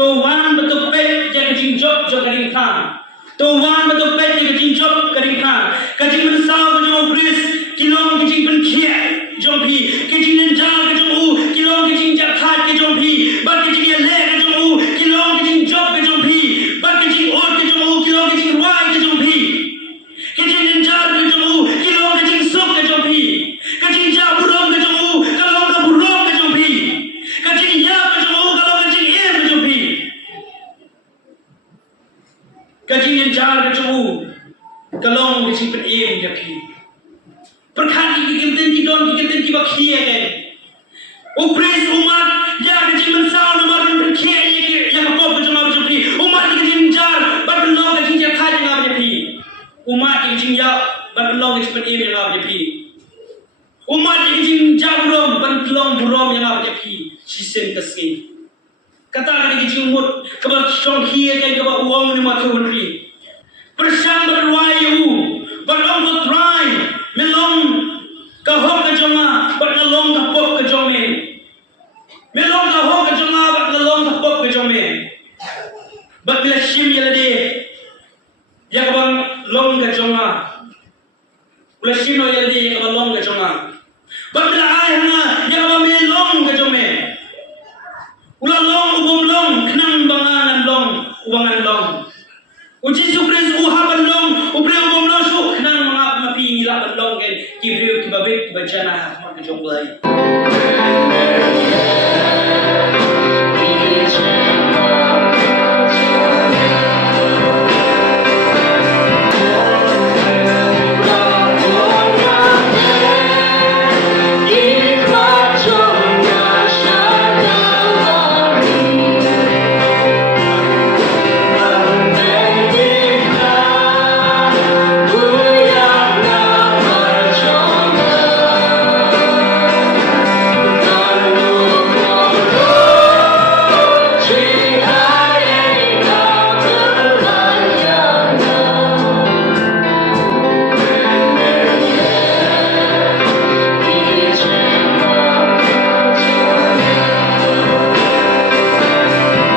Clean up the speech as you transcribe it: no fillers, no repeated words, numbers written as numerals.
wan betul pet yang jingjop jo Diengphna. Wan betul pet yang jingjop Diengphna. Kajing mensau kajong Chris kilong kajing penkia jong pi. Kajing nenjal kajong u kilong kajing jakat kajong pi. Bat kajing yele kajong u kilong kajing job kajong pi. Bat kajing ot kajong u kilong kajing ruai kajong pi. Kajing nenjal kajong u kilong kajing sok kajong pi. Kajing ja burong kajong u kalong ka burong kajong pi. Kajing ya kajong u kalong kajing em kajong pi. Kajing nenjal kajong u kalong kajing pen em kajong pi. Perkhati kikintin di don kikintin di bakhia kan. Upres umat ya kajing mensau nomor berkhia yang kau berjumpa berjumpa. Umat kajing jar berlong kajing jakat yang berjumpa. Umat kajing ya berlong kajing pen em yang berjumpa. Umat kajing jabrom berlong burom yang berjumpa. Sisen kesini. Kata lagi kajing umut kebat strong khia kan kebat uang ni matu menteri. Persang berwayu berlong bertrai. Melong kahok ke joma, bat ngalong kahok ke jome. Melong kahok ke joma, bat ngalong kahok ke jome. Bat bila shim yele